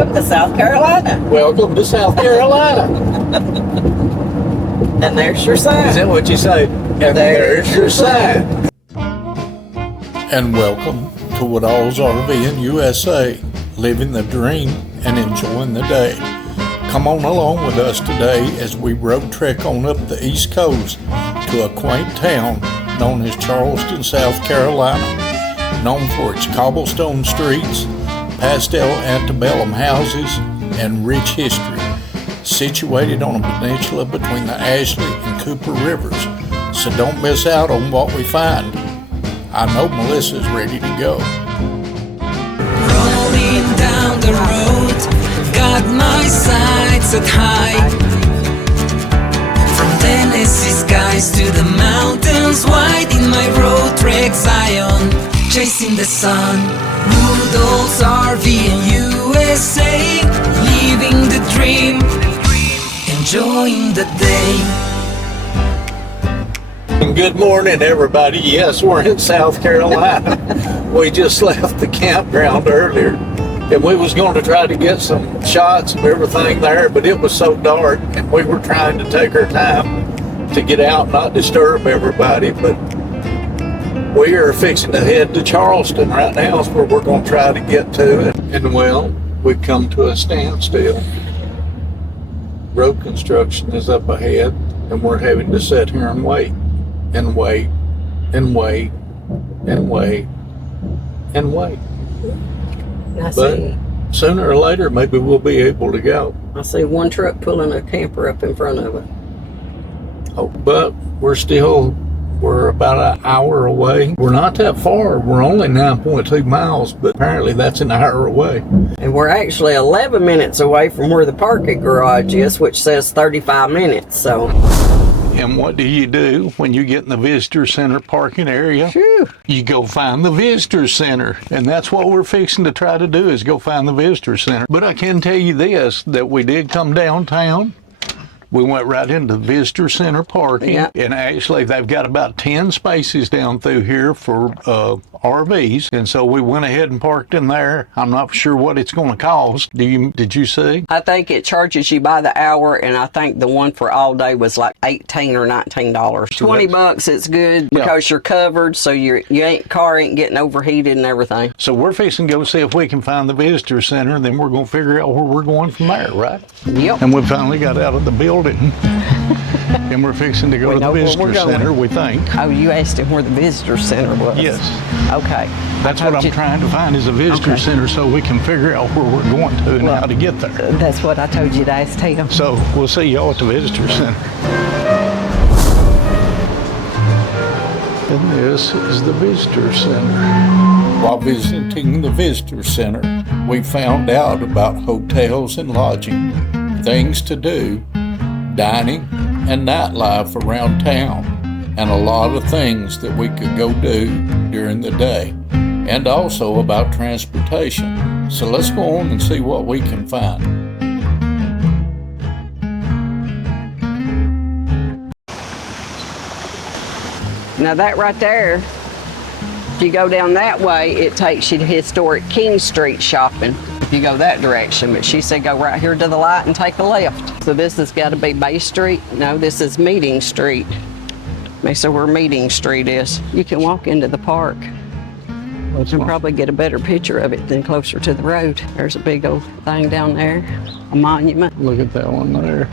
Welcome to South Carolina. Welcome to South Carolina. And there's your sign. Is that what you say? And there's your sign. And welcome to WoodallsRVnUSA, living the dream and enjoying the day. Come on along with us today as we road trek on up the East Coast to a quaint town known as Charleston, South Carolina, known for its cobblestone streets, pastel antebellum houses, and rich history. Situated on a peninsula between the Ashley and Cooper rivers, so don't miss out on what we find. I know Melissa's ready to go. Rolling down the road, got my sights set high. From Tennessee skies to the mountains wide in my Roadtrek Zion, chasing the sun. Woodall's RV in USA, living the dream, enjoying the day. Good morning, everybody. Yes, we're in South Carolina. We just left the campground earlier, and we was going to try to get some shots of everything there, but it was so dark, and we were trying to take our time to get out and not disturb everybody. But we are fixing to head to Charleston right now. Is where we're going to try to get to. And well, we've come to a standstill. Road construction is up ahead, and we're having to sit here and wait. And wait, and wait, and wait, and wait. But sooner or later, maybe we'll be able to go. I see one truck pulling a camper up in front of it. Oh, but we're about an hour away. We're not that far. We're only 9.2 miles, but apparently that's an hour away. And we're actually 11 minutes away from where the parking garage is, which says 35 minutes, so. And what do you do when you get in the visitor center parking area? Phew. You go find the visitor center. And that's what we're fixing to try to do, is go find the visitor center. But I can tell you this, that we did come downtown. We went right into the visitor center parking. Yep. And actually they've got about 10 spaces down through here for RVs. And so we went ahead and parked in there. I'm not sure what it's going to cost. Did you see? I think it charges you by the hour, and I think the one for all day was like $18 or $19. $20, it's good because you're covered, so your car ain't getting overheated and everything. So we're fixing to go see if we can find the visitor center, and then we're going to figure out where we're going from there, right? Yep. And we finally got out of the building. And we're fixing to go to the visitor center, we think. Oh, you asked him where the visitor center was? Yes. Okay. That's what I'm trying to find, is a visitor center, so we can figure out where we're going to and how to get there. That's what I told you to ask him. So we'll see y'all at the visitor center. And this is the visitor center. While visiting the visitor center, we found out about hotels and lodging, things to do, dining, and nightlife around town, and a lot of things that we could go do during the day, and also about transportation. So let's go on and see what we can find. Now that right there, if you go down that way, it takes you to historic King Street shopping. If you go that direction, but she said go right here to the light and take a left. So this has got to be Bay Street. No, this is Meeting Street. So where Meeting Street is. You can walk into the park and probably get a better picture of it than closer to the road. There's a big old thing down there, a monument. Look at that one there.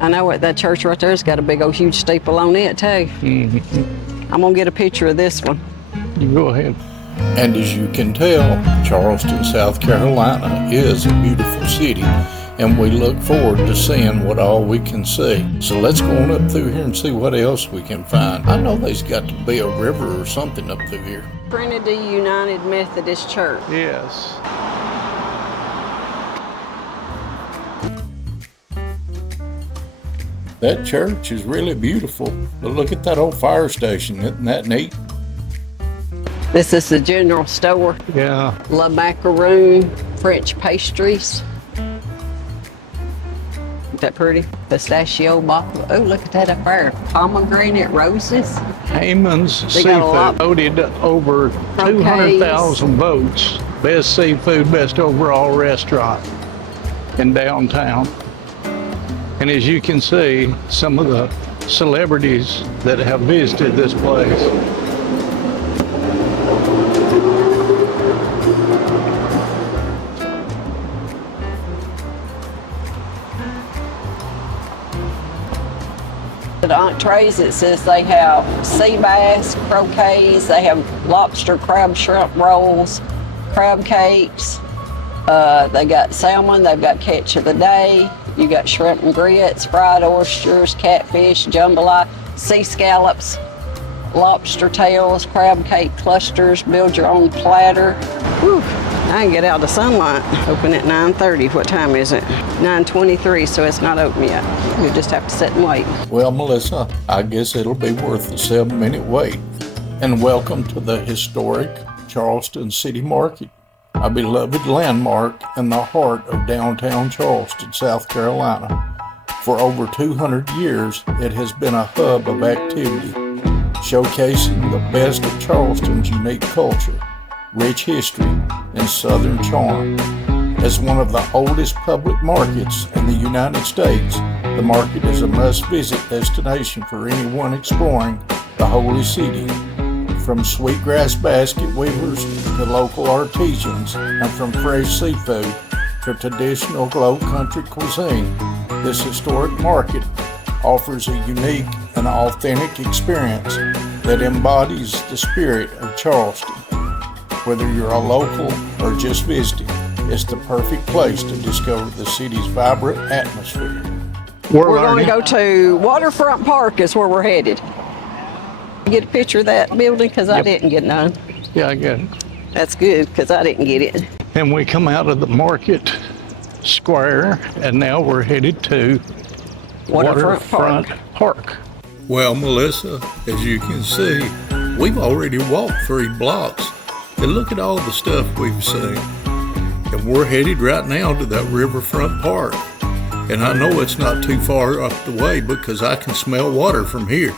I know what that church right there's got a big old huge steeple on it too. I'm gonna get a picture of this one. You go ahead. And as you can tell, Charleston, South Carolina is a beautiful city, and we look forward to seeing what all we can see. So let's go on up through here and see what else we can find. I know there's got to be a river or something up through here. Trinity United Methodist Church. Yes. That church is really beautiful. But look at that old fire station. Isn't that neat? This is the general store. Yeah. La Macaroon French pastries. Isn't that pretty? Pistachio bottle. Oh, look at that up there. Pomegranate roses. Haman's Seafood voted over 200,000 votes best seafood, best overall restaurant in downtown. And as you can see, some of the celebrities that have visited this place. The entrees, it says they have sea bass, croquets, they have lobster, crab, shrimp rolls, crab cakes. They got salmon, they've got catch of the day. You got shrimp and grits, fried oysters, catfish, jambalaya, sea scallops, lobster tails, crab cake clusters, build your own platter. Whew. I can get out of the sunlight. Open at 9:30. What time is it? 9:23, so it's not open yet. You just have to sit and wait. Well, Melissa, I guess it'll be worth the 7-minute wait. And welcome to the historic Charleston City Market, a beloved landmark in the heart of downtown Charleston, South Carolina. For over 200 years, it has been a hub of activity, showcasing the best of Charleston's unique culture, rich history, and southern charm. As one of the oldest public markets in the United States, the market is a must-visit destination for anyone exploring the Holy City. From sweetgrass basket weavers to local artisans, and from fresh seafood to traditional low country cuisine, this historic market offers a unique and authentic experience that embodies the spirit of Charleston. Whether you're a local or just visiting, it's the perfect place to discover the city's vibrant atmosphere. We're going to go to Waterfront Park is where we're headed. Get a picture of that building because I didn't get none. Yeah, I get it. That's good because I didn't get it. And we come out of the market square, and now we're headed to Waterfront Park. Well, Melissa, as you can see, we've already walked 3 blocks. And look at all the stuff we've seen. And we're headed right now to that Riverfront Park. And I know it's not too far up the way because I can smell water from here.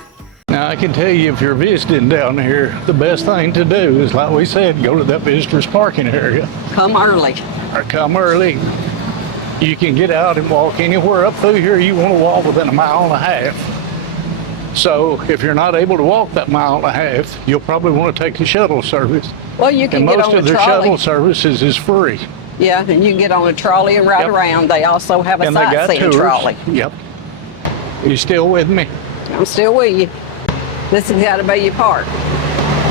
Now, I can tell you, if you're visiting down here, the best thing to do is, like we said, go to that visitors parking area. Come early. Or come early. You can get out and walk anywhere up through here you want to walk within 1.5 miles. So if you're not able to walk that 1.5 miles, you'll probably want to take the shuttle service. Well, you can And get most on of the their trolley. shuttle services is free. Yeah, and you can get on a trolley and ride Yep. around. They also have a And they got sightseeing tours. trolley. Yep. You still with me? I'm still with you. This has got to be your park.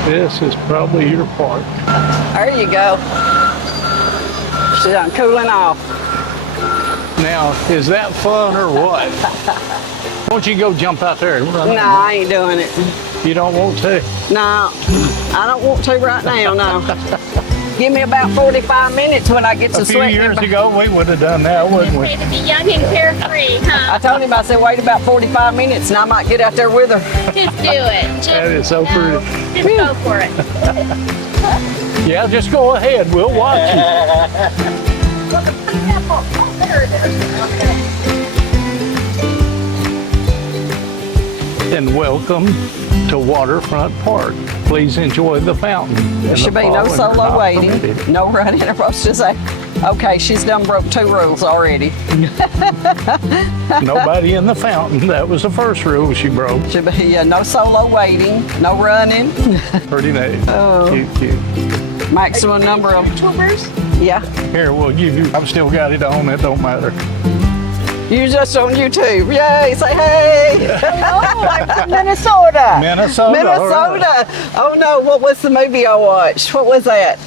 This is probably your park. There you go. She's done cooling off. Now, is that fun or what? Why don't you go jump out there and run? No, I ain't doing it. You don't want to? No, I don't want to right now, no. Give me about 45 minutes when I get to A few sweating. years ago, we would have done that, wouldn't we? Way to be young and carefree, huh? I told him, I said, wait about 45 minutes and I might get out there with her. Just do it. Just, That is so pretty. Just go for it. Yeah, just go ahead. We'll watch you. And welcome to Waterfront Park. Please enjoy the fountain. There should be no solo waiting, no running. I'm supposed to say, okay, she's done broke 2 rules already. Nobody in the fountain. That was the first rule she broke. Should be no solo waiting, no running. Pretty neat. Oh. Cute. Maximum number of, Tours? yeah. Here, we'll give you. I've still got it on. It don't matter. Use us on YouTube. Yay, say hey. Oh, I'm from Minnesota. Minnesota. all right. Minnesota. Oh no, what was the movie I watched? What was that?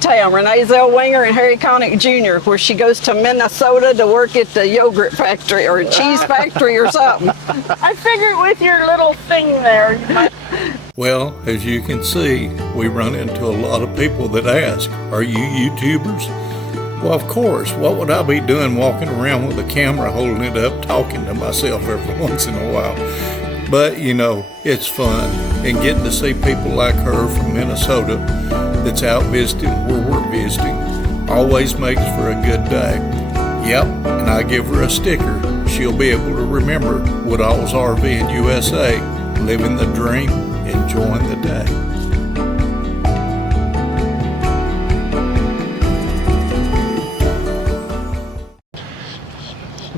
Town, Renee Zellweger and Harry Connick Jr., where she goes to Minnesota to work at the yogurt factory or a cheese factory or something. I figured with your little thing there, you might. Well, as you can see, we run into a lot of people that ask, are you YouTubers? Well, of course. What would I be doing walking around with a camera holding it up, talking to myself every once in a while? But, you know, it's fun. And getting to see people like her from Minnesota that's out visiting where we're visiting always makes for a good day. Yep, and I give her a sticker. She'll be able to remember WoodallsRVing USA, living the dream, enjoying the day.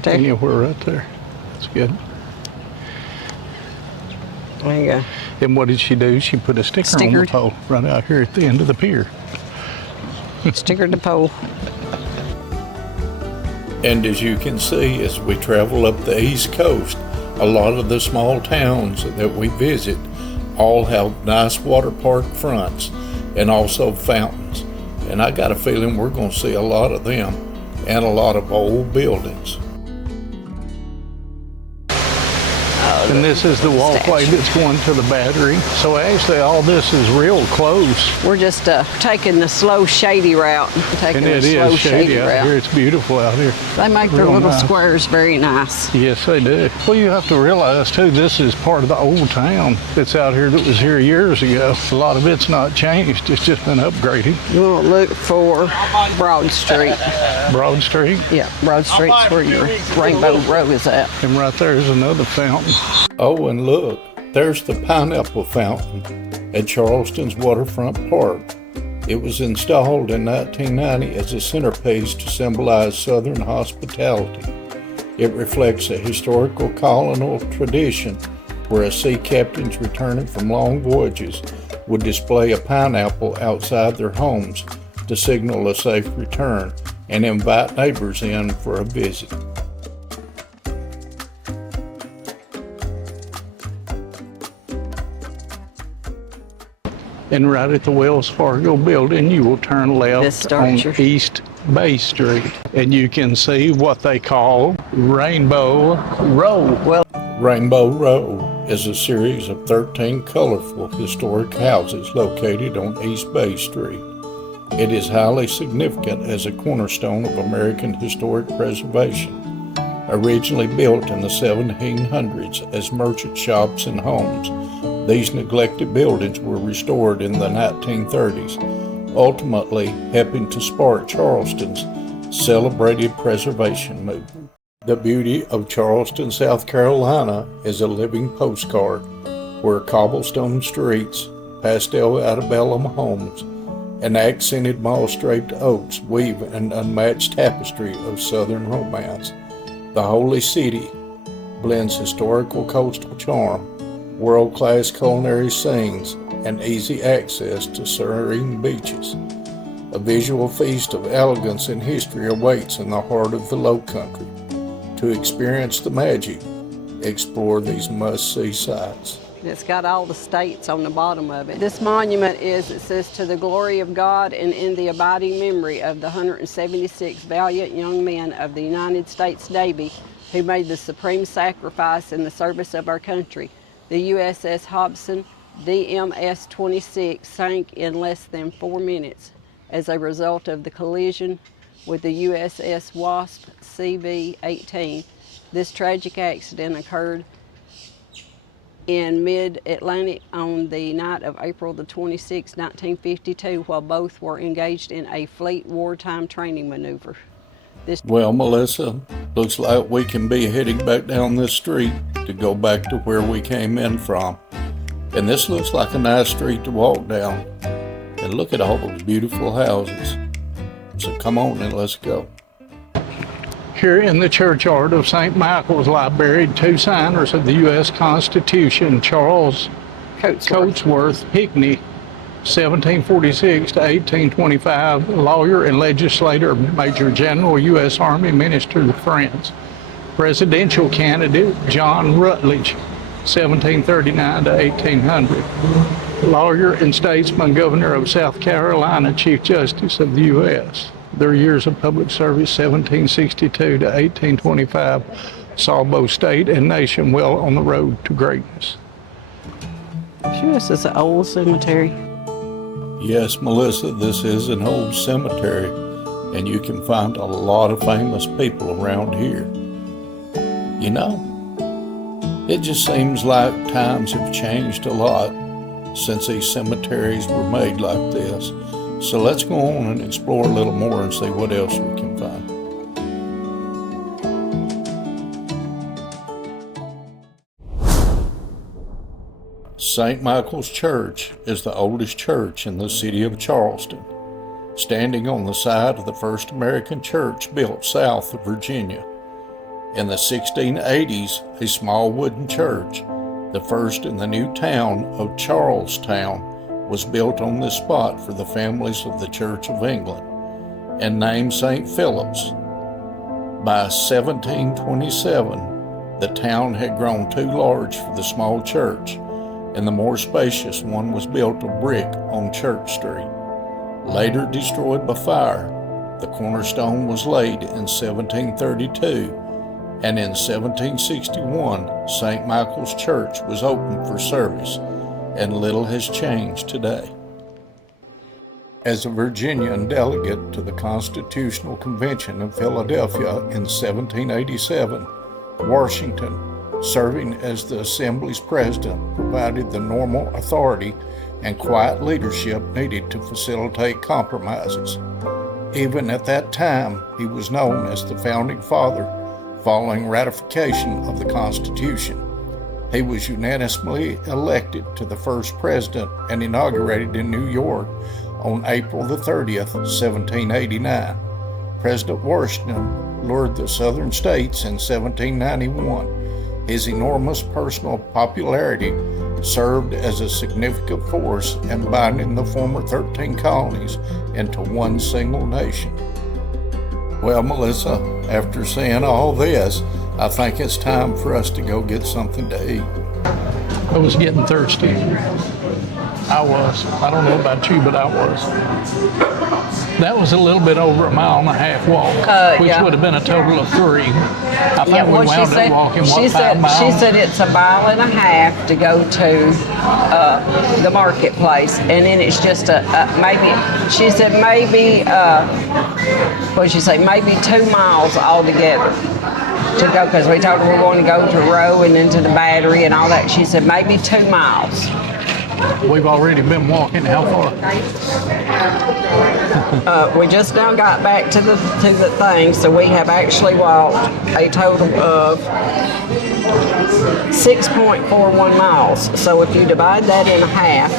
There. Anywhere right there. That's good. There you go. And what did she do? She put a sticker on the pole right out here at the end of the pier. Stickered the pole. And as you can see, as we travel up the East Coast, a lot of the small towns that we visit all have nice water park fronts and also fountains. And I got a feeling we're going to see a lot of them and a lot of old buildings. And this is the walkway that's going to the battery. So actually all this is real close. We're just taking the slow shady route. And it is shady out here. It's beautiful out here. They make their little squares very nice. Yes, they do. Well, you have to realize too, this is part of the old town that's out here that was here years ago. A lot of it's not changed. It's just been upgraded. You want to look for Broad Street. Broad Street? Yeah, Broad Street's where your Rainbow Row is at. And right there is another fountain. Oh, and look, there's the pineapple fountain at Charleston's Waterfront Park. It was installed in 1990 as a centerpiece to symbolize Southern hospitality. It reflects a historical colonial tradition where sea captains returning from long voyages would display a pineapple outside their homes to signal a safe return and invite neighbors in for a visit. And right at the Wells Fargo building, you will turn left on East Bay Street. And you can see what they call Rainbow Row. Rainbow Row is a series of 13 colorful historic houses located on East Bay Street. It is highly significant as a cornerstone of American historic preservation. Originally built in the 1700s as merchant shops and homes, these neglected buildings were restored in the 1930s, ultimately helping to spark Charleston's celebrated preservation movement. The beauty of Charleston, South Carolina is a living postcard where cobblestone streets, pastel antebellum homes, and accented moss-draped oaks weave an unmatched tapestry of Southern romance. The Holy City blends historical coastal charm, world-class culinary scenes, and easy access to serene beaches. A visual feast of elegance and history awaits in the heart of the Lowcountry. To experience the magic, explore these must-see sites. It's got all the states on the bottom of it. This monument it says, to the glory of God and in the abiding memory of the 176 valiant young men of the United States Navy who made the supreme sacrifice in the service of our country. The USS Hobson DMS-26 sank in less than 4 minutes as a result of the collision with the USS Wasp CV-18. This tragic accident occurred in mid-Atlantic on the night of April the 26th, 1952, while both were engaged in a fleet wartime training maneuver. Well, Melissa, looks like we can be heading back down this street to go back to where we came in from. And this looks like a nice street to walk down. And look at all those beautiful houses. So come on and let's go. Here in the churchyard of St. Michael's lie buried two signers of the U.S. Constitution, Charles Coatsworth Hickney, 1746 to 1825, lawyer and legislator, Major General, U.S. Army Minister to France. Presidential candidate, John Rutledge, 1739 to 1800. Lawyer and statesman, Governor of South Carolina, Chief Justice of the U.S. Their years of public service, 1762 to 1825, saw both state and nation well on the road to greatness. Sure, this is an old cemetery. Yes, Melissa, this is an old cemetery, and you can find a lot of famous people around here. You know, it just seems like times have changed a lot since these cemeteries were made like this. So let's go on and explore a little more and see what else we can find. St. Michael's Church is the oldest church in the city of Charleston, standing on the site of the first American church built south of Virginia. In the 1680s, a small wooden church, the first in the new town of Charlestown, was built on this spot for the families of the Church of England and named St. Philip's. By 1727, the town had grown too large for the small church, and the more spacious one was built of brick on Church Street. Later destroyed by fire, the cornerstone was laid in 1732, and in 1761, St. Michael's Church was opened for service, and little has changed today. As a Virginian delegate to the Constitutional Convention in Philadelphia in 1787, Washington, serving as the Assembly's president, provided the normal authority and quiet leadership needed to facilitate compromises. Even at that time, he was known as the Founding Father, following ratification of the Constitution. He was unanimously elected to the first president and inaugurated in New York on April the 30th, 1789. President Washington lured the southern states in 1791. His enormous personal popularity served as a significant force in binding the former 13 colonies into one single nation. Well, Melissa, after saying all this, I think it's time for us to go get something to eat. I was getting thirsty. I was. I don't know about you, but I was. That was a little bit over a mile and a half walk, which yeah. would have been a total of 3. I think we wound up walking, she 5 miles? She said it's a mile and a half to go to the marketplace, and then it's just maybe, she said maybe, what'd she say, maybe 2 miles altogether to go, because we told her we're going to go to Row and into the Battery and all that. She said maybe 2 miles. We've already been walking. How far? We just now got back to the thing, so we have actually walked a total of 6.41 miles. So if you divide that in half,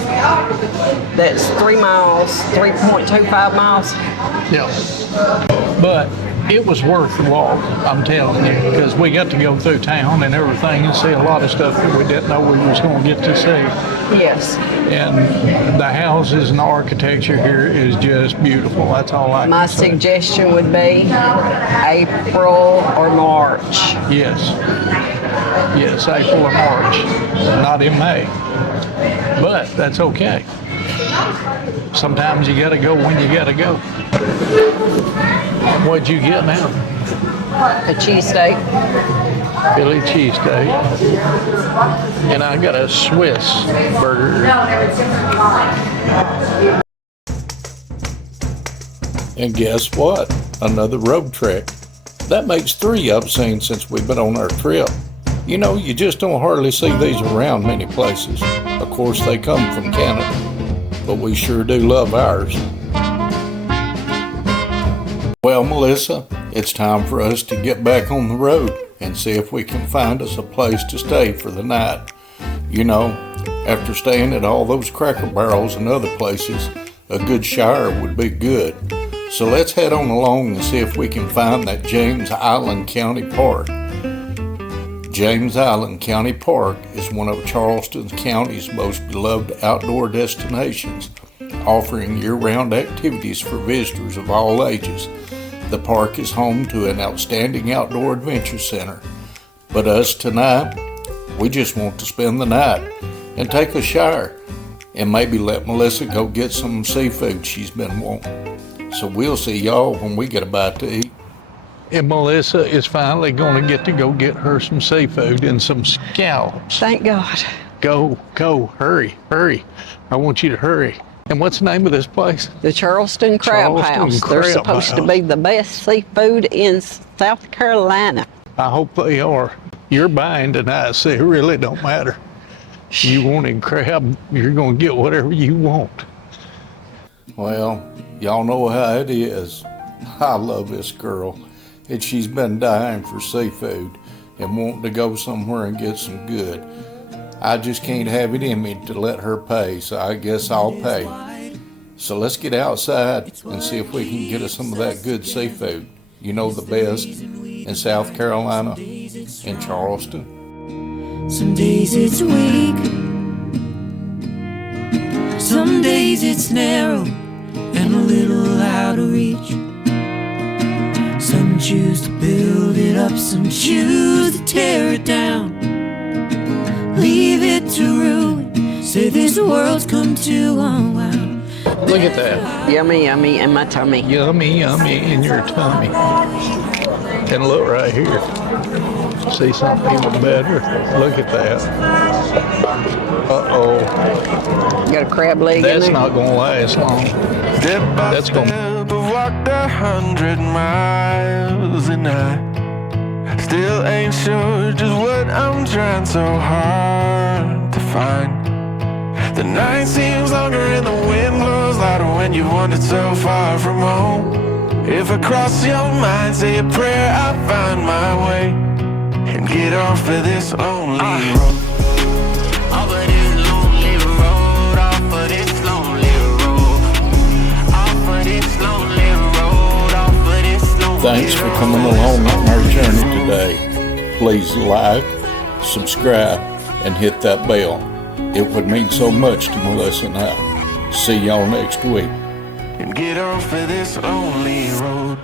that's 3 miles, 3.25 miles. Yeah. But it was worth the walk, I'm telling you, because we got to go through town and everything and see a lot of stuff that we didn't know we was going to get to see. Yes. And the houses and the architecture here is just beautiful. That's all I My can say. suggestion would be April or March. Yes. Yes, April or March, not in May. But that's okay. Sometimes you got to go when you got to go. What'd you get now? A cheesesteak. Philly cheesesteak. And I got a Swiss burger. And guess what? Another road trek. That makes 3 I've seen since we've been on our trip. You know, you just don't hardly see these around many places. Of course, they come from Canada, but we sure do love ours. Well, Melissa, it's time for us to get back on the road and see if we can find us a place to stay for the night. You know, after staying at all those Cracker Barrels and other places, a good shower would be good. So let's head on along and see if we can find that James Island County Park. James Island County Park is one of Charleston County's most beloved outdoor destinations, offering year-round activities for visitors of all ages. The park is home to an outstanding outdoor adventure center. But us tonight, we just want to spend the night and take a shower and maybe let Melissa go get some seafood she's been wanting. So we'll see y'all when we get a bite to eat. And Melissa is finally going to go get her some seafood and some scallops. Thank God. Go, hurry. I want you to hurry. And what's the name of this place? The Charleston Crab House. They're supposed to be the best seafood in South Carolina. I hope they are. You're buying tonight, so it really don't matter. You wanted crab, you're going to get whatever you want. Well, y'all know how it is. I love this girl, and she's been dying for seafood and wanting to go somewhere and get some good. I just can't have it in me to let her pay, so I guess I'll pay. So let's get outside and see if we can get us some of that good seafood. You know, the best in South Carolina. in Charleston. Some days it's weak, some days it's narrow and a little out of reach. Some choose to build it up, some choose to tear it down, leave it to ruin, say this world's come to unwound. Look at that. Yummy, yummy in my tummy. Yummy, yummy in your tummy. And look right here. See something even better? Look at that. Uh-oh. You got a crab leg in That's there? not going to last long. That's going to... I've walked 100 miles and I still ain't sure just what I'm trying so hard to find. The night seems longer and the wind blows louder when you wandered so far from home. If I cross your mind, say a prayer, I find my way and get off of this lonely road. Off of this lonely road, off of this lonely road, off of this lonely road, off of this lonely road. Thanks for coming along on our journey today. Please like, subscribe, and hit that bell. It would mean so much to Melissa and I. See y'all next week. And get off of this lonely road.